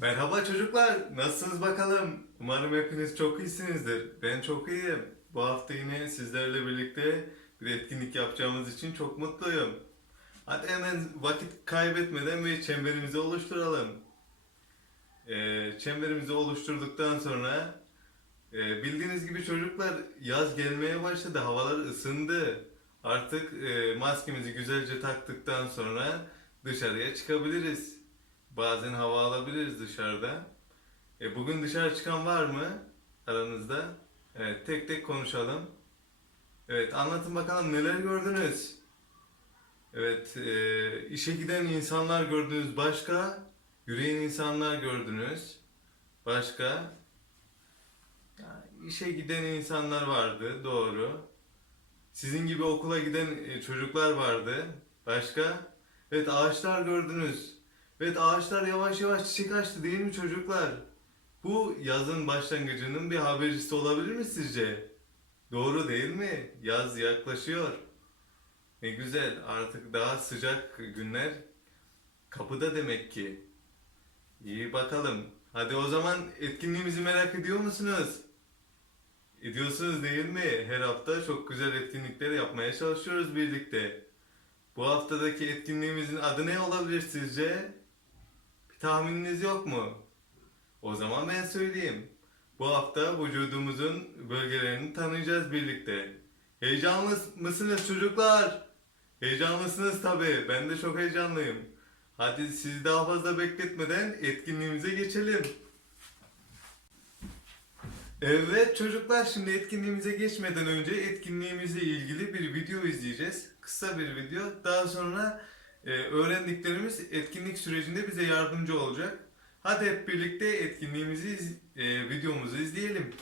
Merhaba çocuklar, nasılsınız bakalım? Umarım hepiniz çok iyisinizdir. Ben çok iyiyim. Bu hafta yine sizlerle birlikte bir etkinlik yapacağımız için çok mutluyum. Hadi hemen vakit kaybetmeden bir çemberimizi oluşturalım. Ee, çemberimizi oluşturduktan sonra e, bildiğiniz gibi çocuklar yaz gelmeye başladı, havalar ısındı. Artık e, maskemizi güzelce taktıktan sonra dışarıya çıkabiliriz. Bazen hava alabiliriz dışarıda. E, bugün dışarı çıkan var mı aranızda? Evet, tek tek konuşalım. Evet, anlatın bakalım neler gördünüz? Evet, e, işe giden insanlar gördünüz başka? Yürüyen insanlar gördünüz. Başka? Ya, işe giden insanlar vardı, doğru. Sizin gibi okula giden e, çocuklar vardı. Başka? Evet, ağaçlar gördünüz. Evet ağaçlar yavaş yavaş çiçek açtı değil mi çocuklar? Bu yazın başlangıcının bir habercisi olabilir mi sizce? Doğru değil mi? Yaz yaklaşıyor. Ne güzel artık daha sıcak günler kapıda demek ki. İyi bakalım. Hadi o zaman etkinliğimizi merak ediyor musunuz? Ediyorsunuz değil mi? Her hafta çok güzel etkinlikler yapmaya çalışıyoruz birlikte. Bu haftadaki etkinliğimizin adı ne olabilir sizce? Tahmininiz yok mu? O zaman ben söyleyeyim. Bu hafta vücudumuzun bölgelerini tanıyacağız birlikte. Heyecanlı mısınız çocuklar? Heyecanlısınız tabii. Ben de çok heyecanlıyım. Hadi sizi daha fazla bekletmeden etkinliğimize geçelim. Evet çocuklar şimdi etkinliğimize geçmeden önce etkinliğimizle ilgili bir video izleyeceğiz. Kısa bir video. Daha sonra e, öğrendiklerimiz etkinlik sürecinde bize yardımcı olacak. Hadi hep birlikte etkinliğimizi, iz- e, videomuzu izleyelim.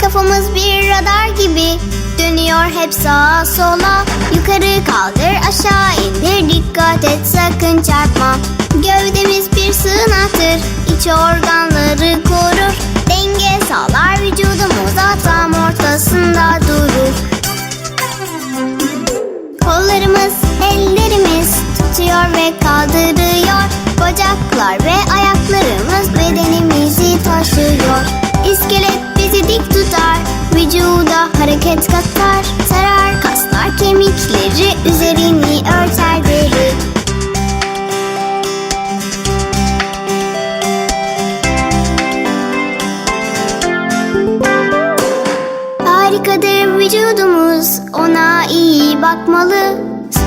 Kafamız bir radar gibi dönüyor hep sağa sola Yukarı kaldır aşağı indir dikkat et sakın çarpma Gövdemiz sığınaktır. İç organları korur. Denge sağlar vücudumuza tam ortasında durur. Kollarımız, ellerimiz tutuyor ve kaldırıyor. Bacaklar ve ayaklarımız bedenimizi taşıyor. İskelet bizi dik tutar, vücuda hareket katar. Sarar kaslar kemikleri, üzerini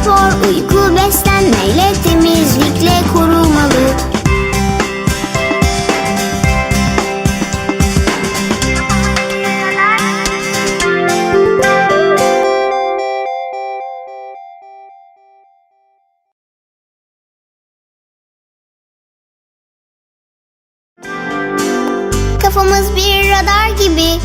Spor, uyku, beslenmeyle temizlikle korunmalı Kafamız bir radar gibi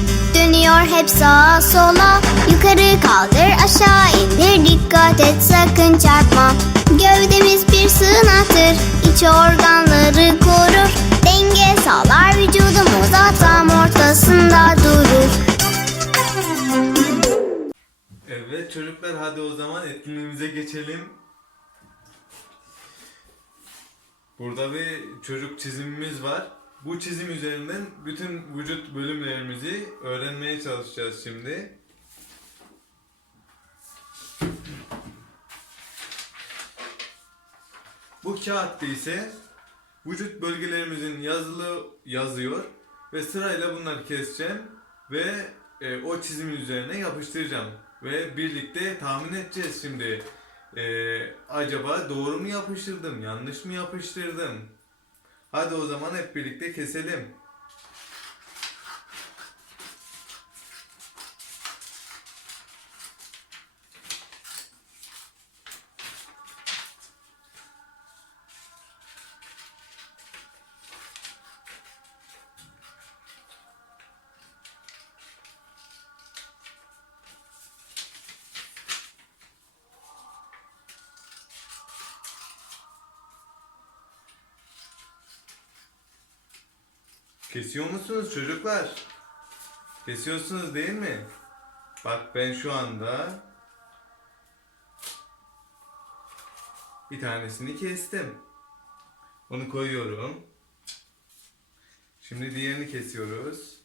dönüyor hep sağa sola Yukarı kaldır aşağı indir dikkat et sakın çarpma Gövdemiz bir sığınaktır iç organları korur Denge sağlar vücudumuza tam ortasında durur Evet çocuklar hadi o zaman etkinliğimize geçelim. Burada bir çocuk çizimimiz var. Bu çizim üzerinden bütün vücut bölümlerimizi öğrenmeye çalışacağız şimdi. Bu kağıtta ise vücut bölgelerimizin yazılı yazıyor ve sırayla bunları keseceğim ve e, o çizimin üzerine yapıştıracağım ve birlikte tahmin edeceğiz şimdi. E, acaba doğru mu yapıştırdım, yanlış mı yapıştırdım? Hadi o zaman hep birlikte keselim. Kesiyor musunuz çocuklar? Kesiyorsunuz değil mi? Bak ben şu anda bir tanesini kestim. Onu koyuyorum. Şimdi diğerini kesiyoruz.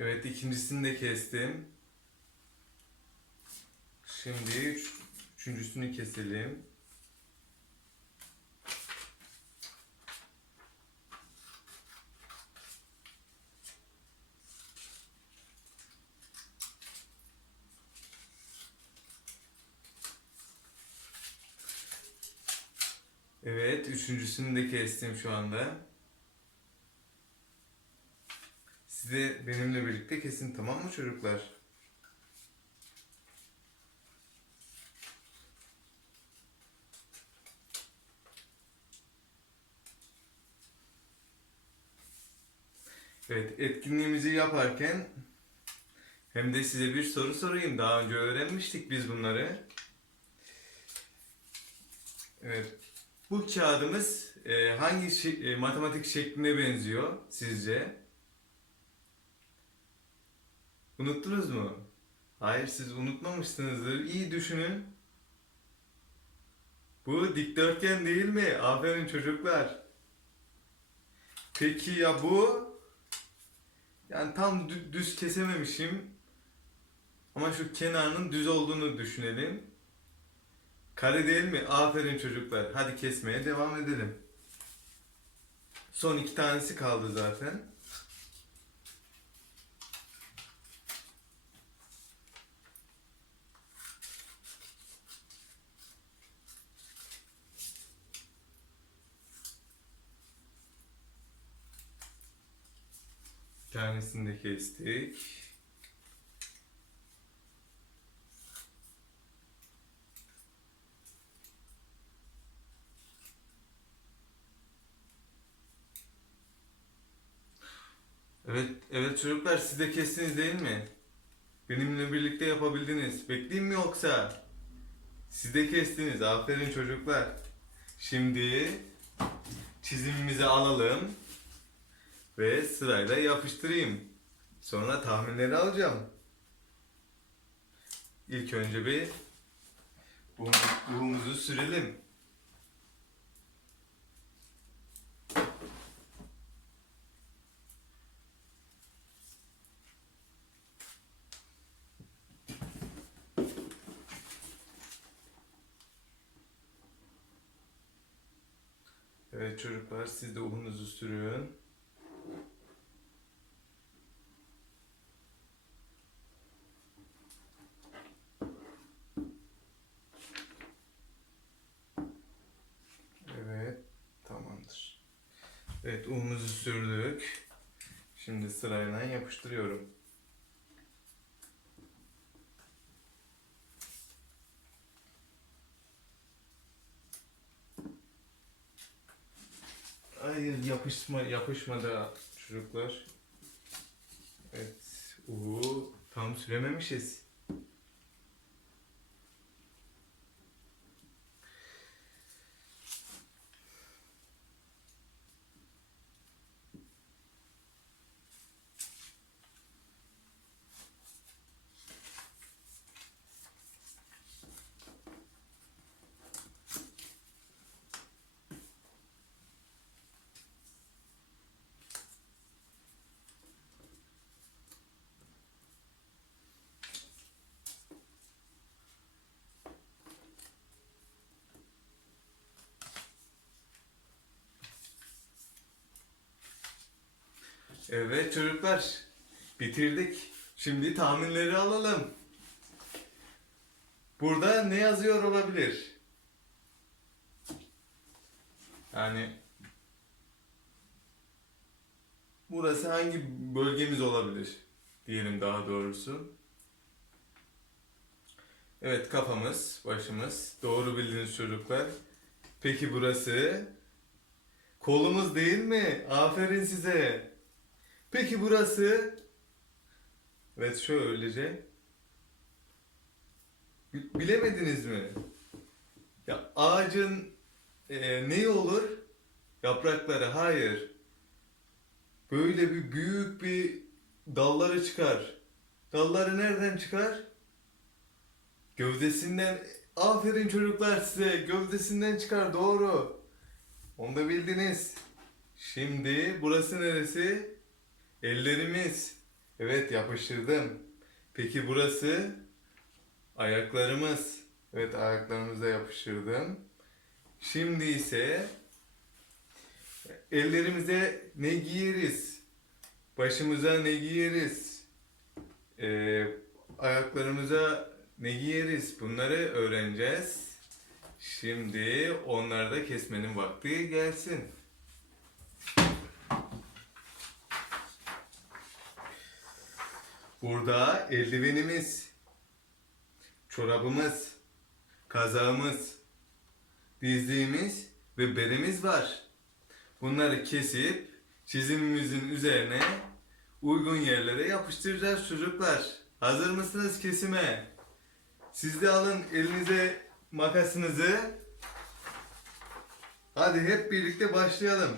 Evet ikincisini de kestim. Şimdi üç, üçüncüsünü keselim. Evet, üçüncüsünü de kestim şu anda. Siz de benimle birlikte kesin tamam mı çocuklar? Evet, etkinliğimizi yaparken hem de size bir soru sorayım. Daha önce öğrenmiştik biz bunları. Evet, bu kağıdımız e, hangi e, matematik şekline benziyor sizce? Unuttunuz mu? Hayır siz unutmamışsınızdır. İyi düşünün. Bu dikdörtgen değil mi? Aferin çocuklar. Peki ya bu? Yani tam dü- düz kesememişim. Ama şu kenarının düz olduğunu düşünelim. Kare değil mi? Aferin çocuklar. Hadi kesmeye devam edelim. Son iki tanesi kaldı zaten. Tanesini de kestik. Evet, evet çocuklar siz de kestiniz değil mi? Benimle birlikte yapabildiniz. Bekleyeyim mi yoksa? Siz de kestiniz. Aferin çocuklar. Şimdi çizimimizi alalım ve sırayla yapıştırayım. Sonra tahminleri alacağım. İlk önce bir buğumuzu sürelim. Evet çocuklar siz de ununuzu sürün. Evet tamamdır. Evet unumuzu sürdük. Şimdi sırayla yapıştırıyorum. Hayır yapışma yapışmadı çocuklar. Evet. Uuu tam sürememişiz. Evet çocuklar. Bitirdik. Şimdi tahminleri alalım. Burada ne yazıyor olabilir? Yani burası hangi bölgemiz olabilir? Diyelim daha doğrusu. Evet kafamız, başımız. Doğru bildiniz çocuklar. Peki burası? Kolumuz değil mi? Aferin size. Peki burası? Evet şöylece. Bi- Bilemediniz mi? Ya ağacın e, neyi olur? Yaprakları. Hayır. Böyle bir büyük bir dalları çıkar. Dalları nereden çıkar? Gövdesinden. Aferin çocuklar size. Gövdesinden çıkar. Doğru. Onu da bildiniz. Şimdi burası neresi? Ellerimiz. Evet yapıştırdım. Peki burası? Ayaklarımız. Evet ayaklarımıza yapıştırdım. Şimdi ise ellerimize ne giyeriz? Başımıza ne giyeriz? Ee, ayaklarımıza ne giyeriz? Bunları öğreneceğiz. Şimdi onları da kesmenin vakti gelsin. Burada eldivenimiz, çorabımız, kazağımız, dizliğimiz ve beremiz var. Bunları kesip çizimimizin üzerine uygun yerlere yapıştıracağız çocuklar. Hazır mısınız kesime? Siz de alın elinize makasınızı. Hadi hep birlikte başlayalım.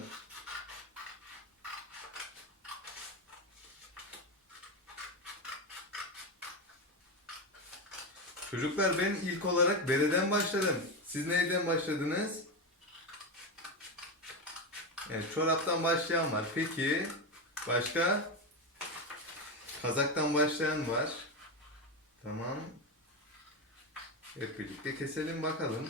Çocuklar ben ilk olarak bereden başladım. Siz neyden başladınız? Evet, çoraptan başlayan var. Peki başka? Kazaktan başlayan var. Tamam. Hep birlikte keselim bakalım.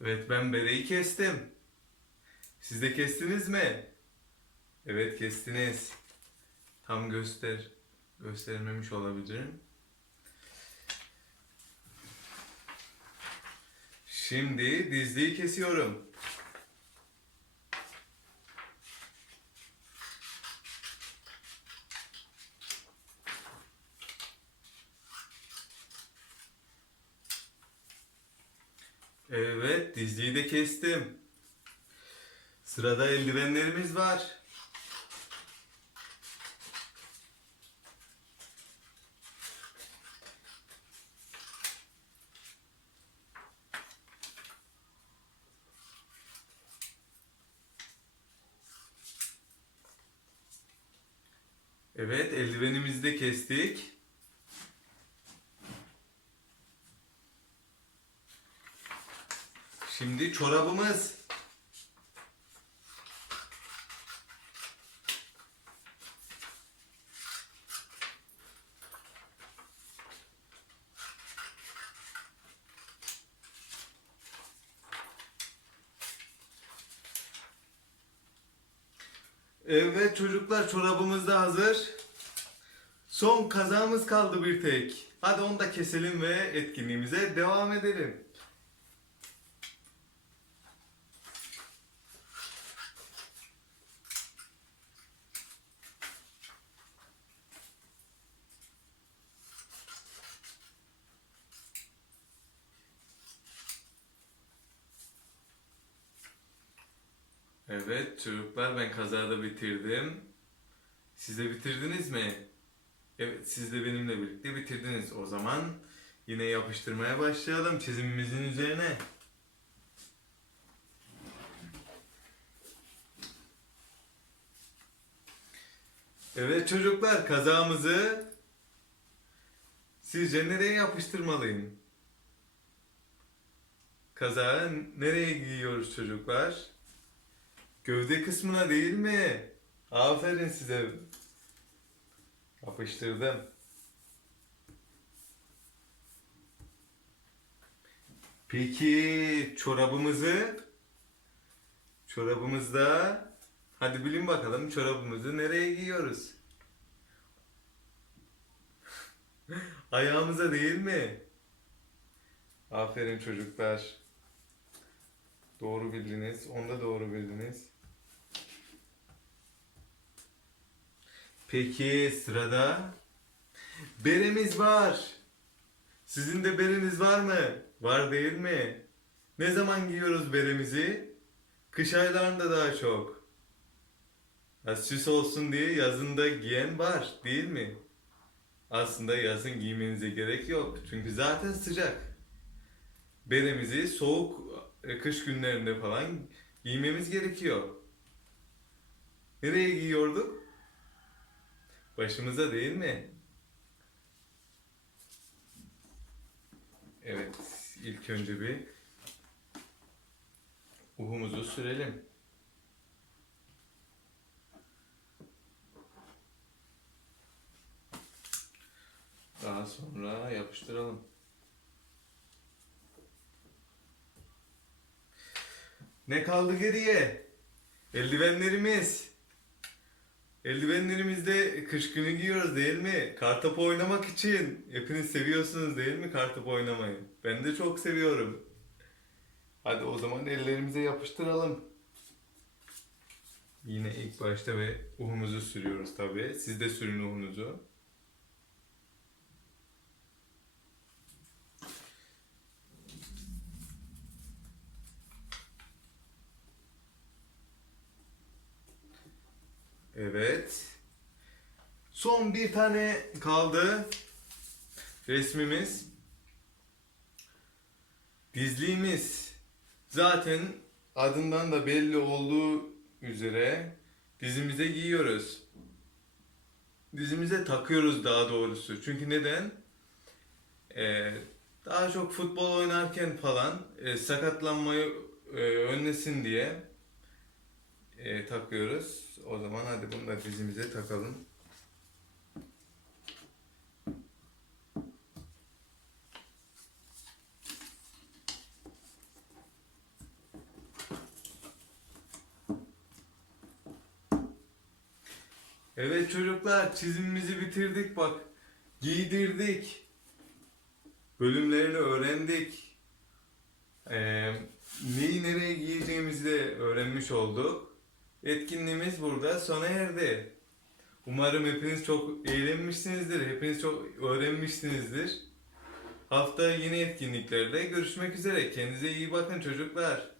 Evet ben bereyi kestim. Siz de kestiniz mi? Evet kestiniz. Tam göster göstermemiş olabilirim. Şimdi dizliği kesiyorum. Evet, dizliği de kestim. Sırada eldivenlerimiz var. Evet, eldivenimizi de kestik. Şimdi çorabımız. Evet çocuklar çorabımız da hazır. Son kazağımız kaldı bir tek. Hadi onu da keselim ve etkinliğimize devam edelim. Evet çocuklar ben kazada bitirdim. Siz de bitirdiniz mi? Evet siz de benimle birlikte bitirdiniz. O zaman yine yapıştırmaya başlayalım çizimimizin üzerine. Evet çocuklar kazağımızı sizce nereye yapıştırmalıyım? Kazağı nereye giyiyoruz çocuklar? Gövde kısmına değil mi? Aferin size. Yapıştırdım. Peki çorabımızı çorabımızda hadi bilin bakalım çorabımızı nereye giyiyoruz? Ayağımıza değil mi? Aferin çocuklar. Doğru bildiniz. Onda doğru bildiniz. Peki sırada beremiz var. Sizin de bereniz var mı? Var değil mi? Ne zaman giyiyoruz beremizi? Kış aylarında daha çok. Ya süs olsun diye yazında giyen var değil mi? Aslında yazın giymenize gerek yok. Çünkü zaten sıcak. Beremizi soğuk e, kış günlerinde falan giymemiz gerekiyor. Nereye giyiyorduk? Başımıza değil mi? Evet, ilk önce bir uhumuzu sürelim. Daha sonra yapıştıralım. Ne kaldı geriye? Eldivenlerimiz. Eldivenlerimizde kış günü giyiyoruz değil mi? Kartopu oynamak için. Hepiniz seviyorsunuz değil mi kartopu oynamayı? Ben de çok seviyorum. Hadi o zaman ellerimize yapıştıralım. Yine ilk başta ve uhumuzu sürüyoruz tabi. Siz de sürün uhunuzu. Evet. Son bir tane kaldı. Resmimiz. Dizliğimiz. Zaten adından da belli olduğu üzere dizimize giyiyoruz. Dizimize takıyoruz daha doğrusu. Çünkü neden? Ee, daha çok futbol oynarken falan e, sakatlanmayı e, önlesin diye e, takıyoruz. O zaman hadi bunu da dizimize takalım. Evet çocuklar çizimimizi bitirdik bak. Giydirdik. Bölümlerini öğrendik. Ee, neyi nereye giyeceğimizi de öğrenmiş olduk. Etkinliğimiz burada sona erdi. Umarım hepiniz çok eğlenmişsinizdir. Hepiniz çok öğrenmişsinizdir. Hafta yeni etkinliklerde görüşmek üzere. Kendinize iyi bakın çocuklar.